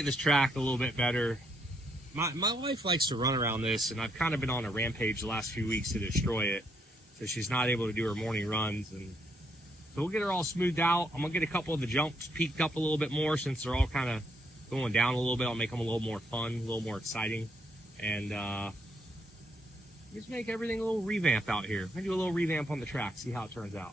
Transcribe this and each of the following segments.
get this track a little bit better. My wife likes to run around this, and I've kind of been on a rampage the last few weeks to destroy it. So she's not able to do her morning runs, and so we'll get her all smoothed out. I'm gonna get a couple of the jumps peaked up a little bit more since they're all kind of going down a little bit. I'll make them a little more fun, a little more exciting, and just make everything a little revamp out here. I'm gonna do a little revamp on the track, see how it turns out.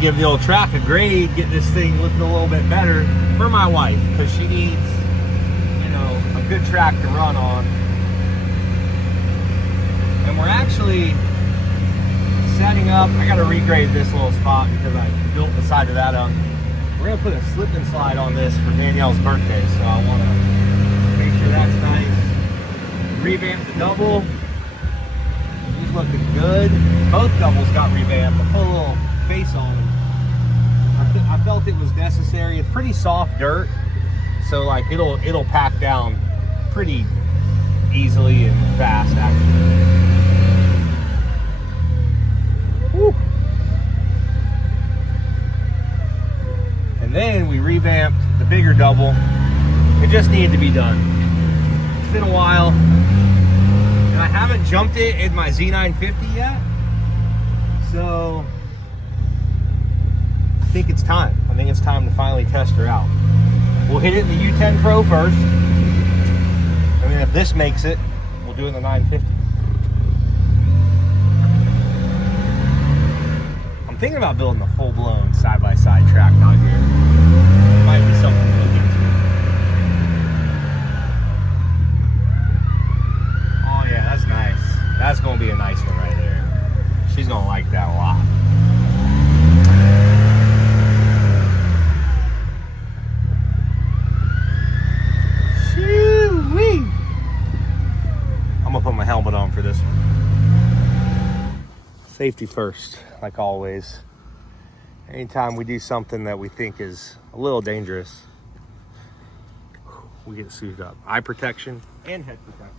Give the old track a grade, get this thing looking a little bit better for my wife, because she needs, you know, a good track to run on. And we're actually setting up, I got to regrade this little spot because I built the side of that up. We're going to put a slip and slide on this for Danielle's birthday, so I want to make sure that's nice. Revamp the double. He's looking good. Both doubles got revamped. I put a little face on them. I felt it was necessary. It's pretty soft dirt, so like it'll pack down pretty easily and fast actually. Woo. And then we revamped the bigger double. It just needed to be done. It's been a while, and I haven't jumped it in my Z950 yet, so I think it's time. I think it's time to finally test her out. We'll hit it in the U10 Pro first, and then if this makes it, we'll do it in the 950. I'm thinking about building a full-blown side-by-side track out here. It might be something to look into. Oh yeah, that's nice. That's gonna be a nice one right there. She's gonna like that a lot. I'm gonna put my helmet on for this one. Safety first, like always. Anytime we do something that we think is a little dangerous, we get suited up. Eye protection and head protection.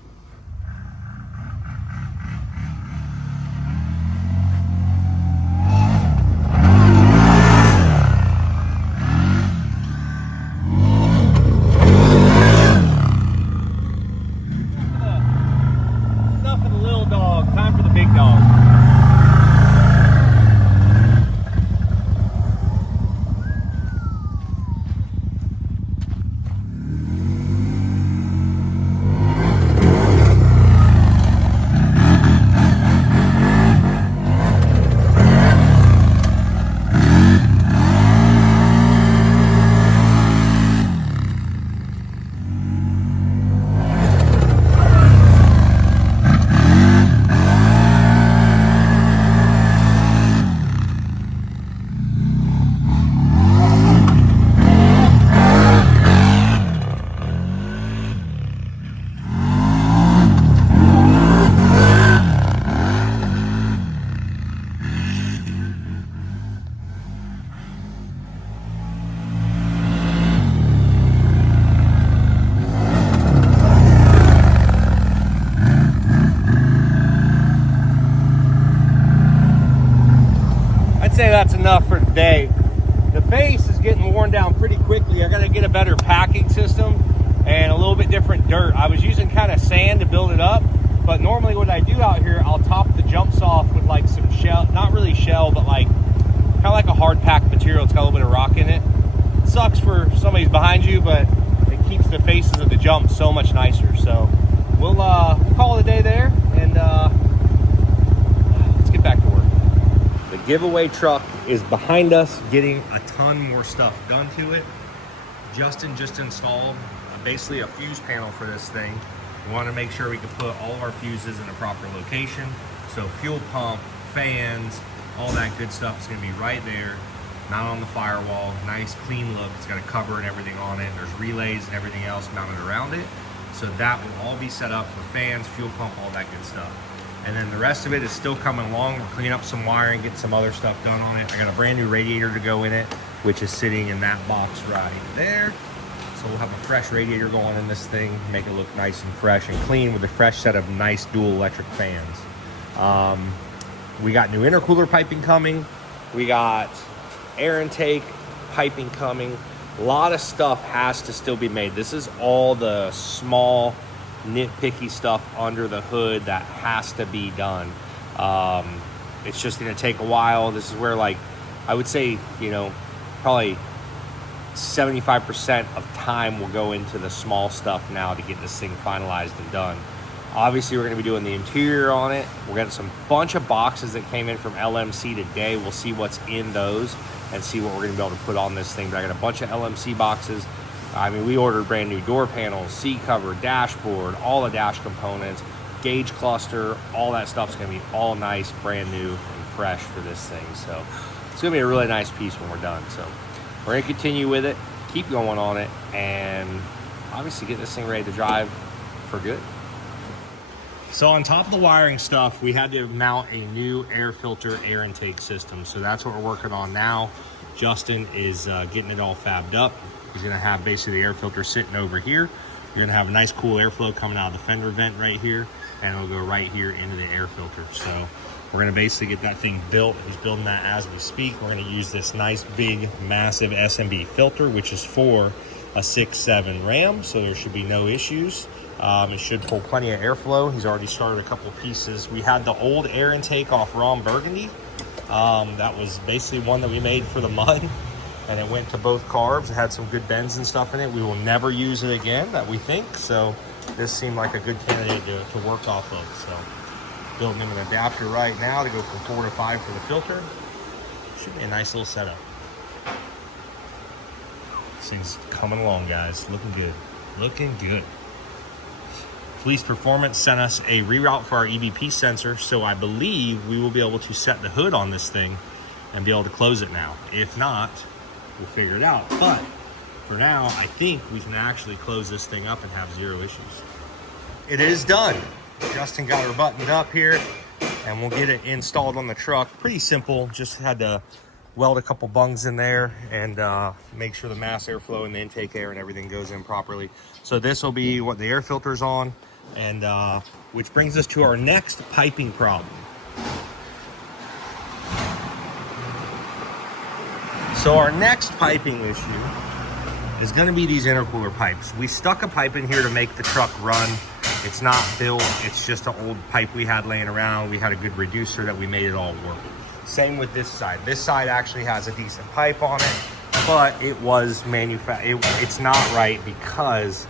Say that's enough for today. The face is getting worn down pretty quickly. I got to get a better packing system and a little bit different dirt. I was using kind of sand to build it up, but normally what I do out here, I'll top the jumps off with like some shell, not really shell, but like kind of like a hard packed material. material. It's got a little bit of rock in it. Sucks for somebody's behind you, but it keeps the faces of the jump so much nicer. So we'll call it a day there, and let's get back to work. The giveaway truck is behind us, getting a ton more stuff done to it. Justin just installed basically a fuse panel for this thing. We want to make sure we can put all of our fuses in a proper location. So fuel pump, fans, all that good stuff is going to be right there, mounted on the firewall. Nice clean look. It's got a cover and everything on it. There's relays and everything else mounted around it. So that will all be set up for fans, fuel pump, all that good stuff. And then the rest of it is still coming along. We're cleaning up some wiring, getting some other stuff done on it. I got a brand new radiator to go in it, which is sitting in that box right there. So we'll have a fresh radiator going in this thing, make it look nice and fresh and clean with a fresh set of nice dual electric fans. We got new intercooler piping coming. We got air intake piping coming. A lot of stuff has to still be made. This is all the small nitpicky stuff under the hood that has to be done. It's just going to take a while. This is where, like, I would say, you know, probably 75% of time will go into the small stuff now to get this thing finalized and done. Obviously, we're going to be doing the interior on it. We're getting some bunch of boxes that came in from LMC today. We'll see what's in those and see what we're going to be able to put on this thing. But I got a bunch of LMC boxes. I mean, we ordered brand new door panels, seat cover, dashboard, all the dash components, gauge cluster, all that stuff's going to be all nice, brand new, and fresh for this thing. So it's going to be a really nice piece when we're done. So we're going to continue with it, keep going on it, and obviously get this thing ready to drive for good. So on top of the wiring stuff, we had to mount a new air filter air intake system. So that's what we're working on now. Justin is getting it all fabbed up. He's gonna have basically the air filter sitting over here. You're gonna have a nice cool airflow coming out of the fender vent right here, and it'll go right here into the air filter. So we're gonna basically get that thing built. He's building that as we speak. We're gonna use this nice, big, massive SMB filter, which is for a 6.7 Ram, so there should be no issues. It should pull plenty of airflow. He's already started a couple pieces. We had the old air intake off Ron Burgundy. That was basically one that we made for the mud, and it went to both carbs. It had some good bends and stuff in it. We will never use it again, that we think. So this seemed like a good candidate to work off of. So building him an adapter right now to go from 4 to 5 for the filter. Should be a nice little setup. This thing's coming along, guys. Looking good. Looking good. Police Performance sent us a reroute for our EVP sensor, so I believe we will be able to set the hood on this thing and be able to close it now. If not, we'll figure it out. But for now, I think we can actually close this thing up and have zero issues. It is done. Justin got her buttoned up here, and we'll get it installed on the truck. Pretty simple, just had to weld a couple bungs in there and make sure the mass airflow and the intake air and everything goes in properly. So this will be what the air filter's on, and which brings us to our next piping problem. So our next piping issue is going to be these intercooler pipes. We stuck a pipe in here to make the truck run. It's not built, it's just an old pipe we had laying around. We had a good reducer that we made it all work. Same with this side. This side actually has a decent pipe on it, but it was manufactured. It's not right because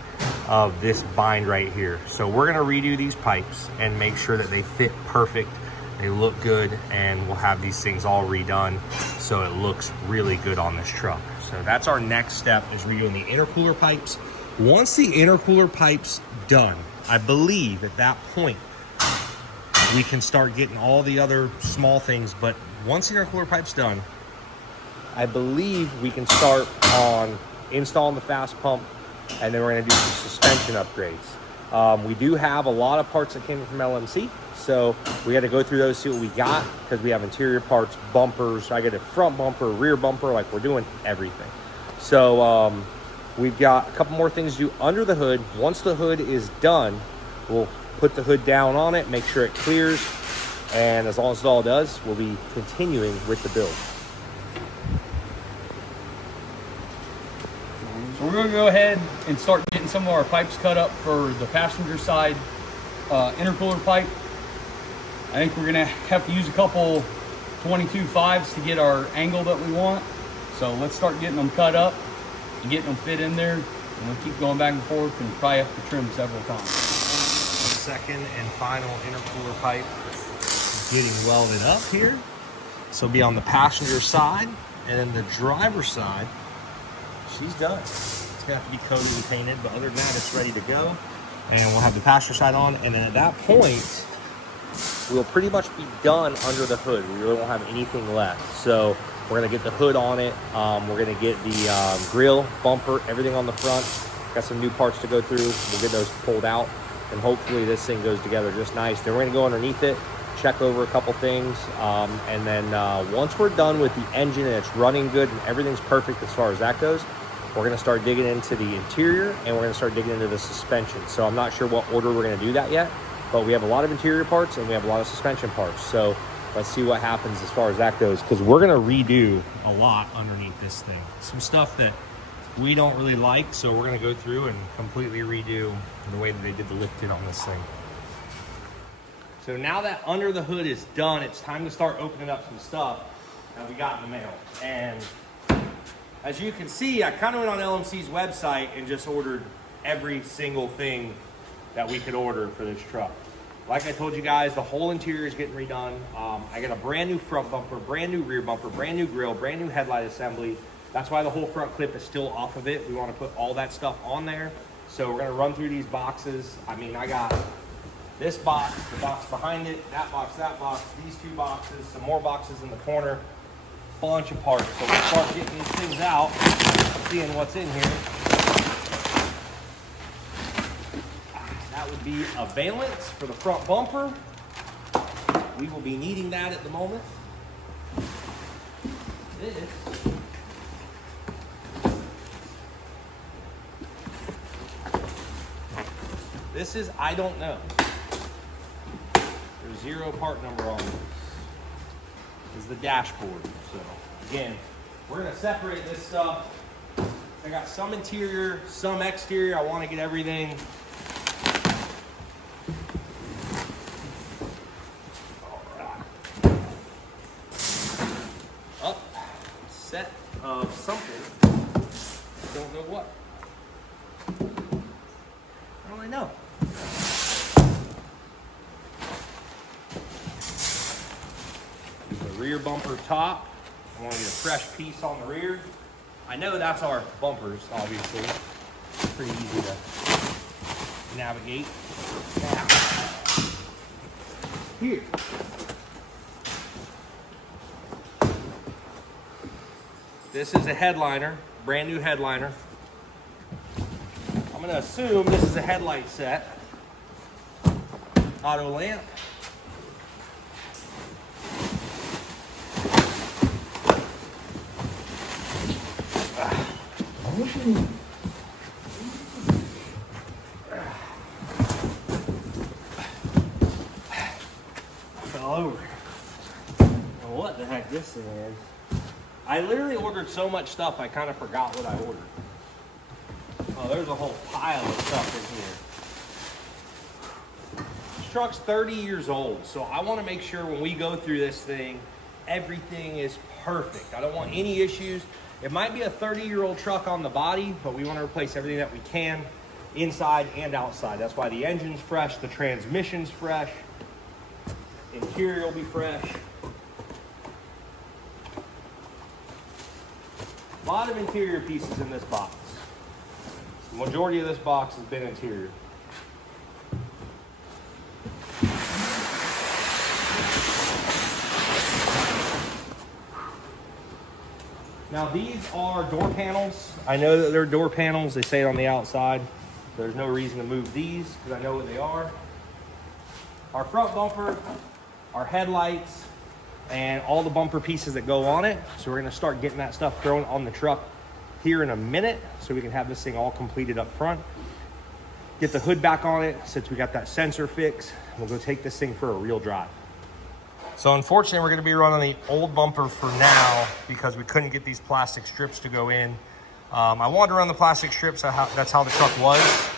of this bind right here. So we're gonna redo these pipes and make sure that they fit perfect, they look good, and we'll have these things all redone so it looks really good on this truck. So that's our next step, is redoing the intercooler pipes. Once the intercooler pipe's done, I believe at that point we can start getting all the other small things. But once the intercooler pipe's done, I believe we can start on installing the fast pump, and then we're going to do some suspension upgrades. We do have a lot of parts that came from LMC, so we got to go through those, see what we got, because we have interior parts, bumpers. I got a front bumper, rear bumper, like we're doing everything. So we've got a couple more things to do under the hood. Once the hood is done, we'll put the hood down on it, make sure it clears, and as long as it all does, we'll be continuing with the build. So we're going to go ahead and start getting some of our pipes cut up for the passenger side intercooler pipe. I think we're going to have to use a couple 22.5s to get our angle that we want. So let's start getting them cut up and getting them fit in there. And we'll keep going back and forth and probably have to trim several times. The second and final intercooler pipe is getting welded up here. So it'll be on the passenger side, and then the driver's side, she's done. It's gonna have to be coated and painted, but other than that, it's ready to go. And we'll have the passenger side on, and then at that point, we'll pretty much be done under the hood. We really won't have anything left. So we're gonna get the hood on it. We're gonna get the grill, bumper, everything on the front. Got some new parts to go through. We'll get those pulled out, and hopefully this thing goes together just nice. Then we're gonna go underneath it, check over a couple things, and then once we're done with the engine and it's running good and everything's perfect as far as that goes, we're gonna start digging into the interior and we're gonna start digging into the suspension. So I'm not sure what order we're gonna do that yet, but we have a lot of interior parts and we have a lot of suspension parts. So let's see what happens as far as that goes, because we're gonna redo a lot underneath this thing. Some stuff that we don't really like, so we're gonna go through and completely redo the way that they did the lift kit on this thing. So now that under the hood is done, it's time to start opening up some stuff that we got in the mail. And as you can see, I kind of went on LMC's website and just ordered every single thing that we could order for this truck. Like I told you guys, the whole interior is getting redone. I got a brand new front bumper, brand new rear bumper, brand new grille, brand new headlight assembly. That's why the whole front clip is still off of it. We want to put all that stuff on there. So we're gonna run through these boxes. I mean, I got this box, the box behind it, that box, these two boxes, some more boxes in the corner, bunch of parts. So we'll start getting these things out, seeing what's in here. That would be a valance for the front bumper. We will be needing that at the moment. This is, I don't know. There's zero part number on this. This is the dashboard. So again, we're gonna separate this stuff. I got some interior, some exterior. I want to get everything. Up, set of something. Don't know what. I don't really know. The rear bumper top. I want to get a fresh piece on the rear. I know that's our bumpers, obviously. It's pretty easy to navigate. Now, here. This is a headliner, brand new headliner. I'm gonna assume this is a headlight set. Auto lamp. Fell over. Well, what the heck this thing is? I literally ordered so much stuff I kind of forgot what I ordered. Oh, there's a whole pile of stuff in here. This truck's 30 years old, so I want to make sure when we go through this thing, everything is perfect. I don't want any issues. It might be a 30-year-old truck on the body, but we want to replace everything that we can inside and outside. That's why the engine's fresh, the transmission's fresh, interior will be fresh. A lot of interior pieces in this box. The majority of this box has been interior. Now these are door panels. I know that they're door panels. They say it on the outside. There's no reason to move these because I know what they are. Our front bumper, our headlights, and all the bumper pieces that go on it. So we're gonna start getting that stuff thrown on the truck here in a minute so we can have this thing all completed up front. Get the hood back on it since we got that sensor fix. We'll go take this thing for a real drive. So unfortunately, we're gonna be running the old bumper for now because we couldn't get these plastic strips to go in. I wanted to run the plastic strips, that's how the truck was.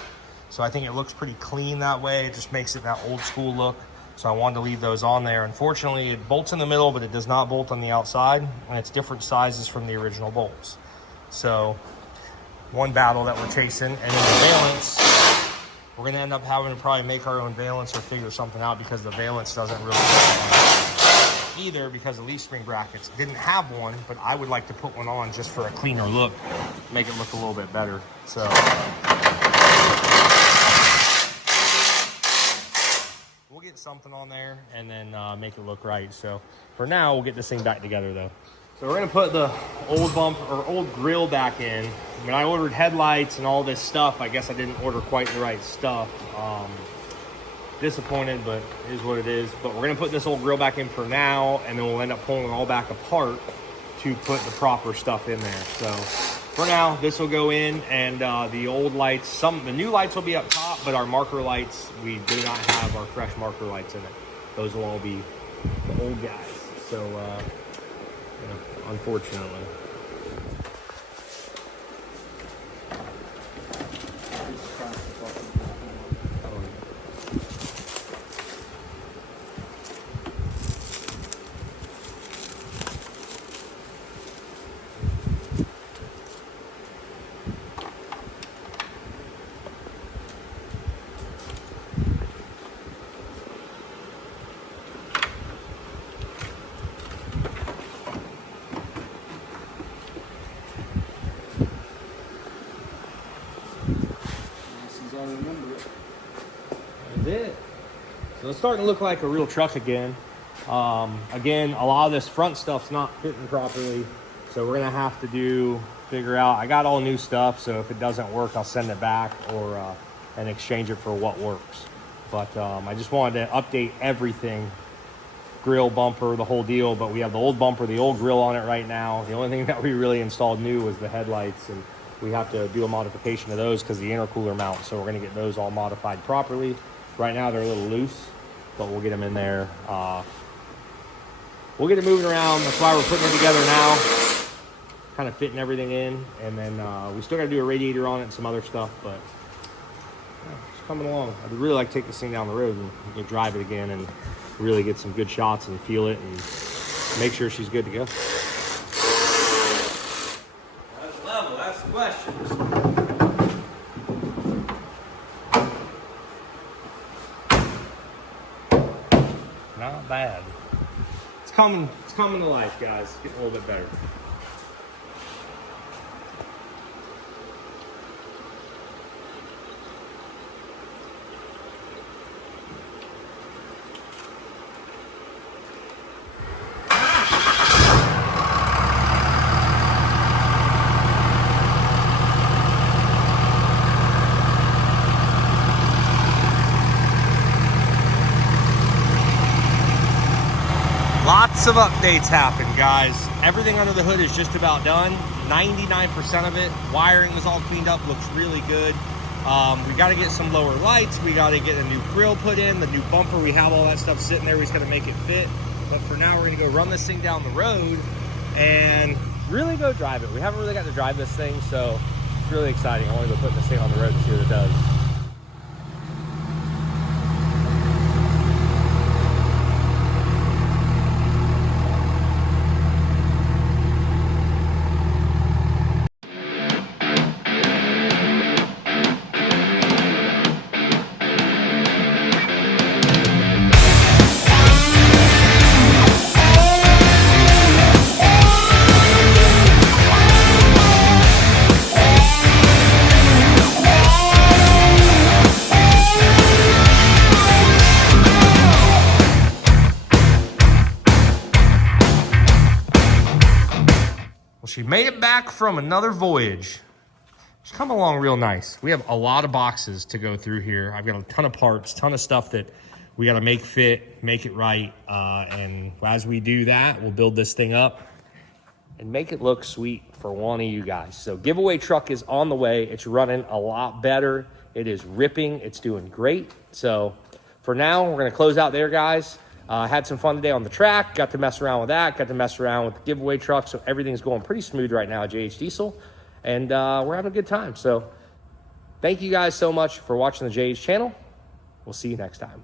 So I think it looks pretty clean that way. It just makes it that old school look. So I wanted to leave those on there. Unfortunately, it bolts in the middle, but it does not bolt on the outside, and it's different sizes from the original bolts. So one battle that we're chasing. And then the valence, we're gonna end up having to probably make our own valence or figure something out, because the valence doesn't really work either, because the leaf spring brackets didn't have one, but I would like to put one on just for a cleaner look, make it look a little bit better. So we'll get something on there and then make it look right. So for now, we'll get this thing back together though. So we're gonna put the old bump or old grill back in. When I ordered headlights and all this stuff, I guess I didn't order quite the right stuff. Disappointed, but it is what it is. But we're gonna put this old grill back in for now, and then we'll end up pulling it all back apart to put the proper stuff in there. So for now, this will go in, and the old lights, the new lights will be up top, but our marker lights, we do not have our fresh marker lights in it. Those will all be the old guys. So, you know, unfortunately. It. So it's starting to look like a real truck again. Again, a lot of this front stuff's not fitting properly, so we're gonna have to figure out. I got all new stuff, so if it doesn't work, I'll send it back or and exchange it for what works. But I just wanted to update everything, grill, bumper, the whole deal. But we have the old bumper, the old grill on it right now. The only thing that we really installed new was the headlights, and we have to do a modification of those because the intercooler mount. So we're gonna get those all modified properly. Right now they're a little loose, but we'll get them in there. We'll get it moving around. That's why we're putting it together now, kind of fitting everything in. And then we still got to do a radiator on it and some other stuff, but yeah, it's coming along. I'd really like to take this thing down the road and go drive it again and really get some good shots and feel it and make sure she's good to go. That's level, that's the question. Not bad. It's coming to life, guys. Getting a little bit better. Lots of updates happen, guys. Everything under the hood is just about done. 99% of it. Wiring is all cleaned up, looks really good. We got to get some lower lights. We got to get a new grill put in, the new bumper. We have all that stuff sitting there. We just got to make it fit. But for now, we're going to go run this thing down the road and really go drive it. We haven't really got to drive this thing, so it's really exciting. I want to go put this thing on the road and see what it does. She made it back from another voyage. She's come along real nice. We have a lot of boxes to go through here. I've got a ton of parts, ton of stuff that we got to make fit, make it right. And as we do that, we'll build this thing up and make it look sweet for one of you guys. So giveaway truck is on the way. It's running a lot better. It is ripping. It's doing great. So for now, we're going to close out there, guys. Had some fun today on the track, got to mess around with that, got to mess around with the giveaway truck, so everything's going pretty smooth right now at JH Diesel, and we're having a good time. So thank you guys so much for watching the JH channel. We'll see you next time.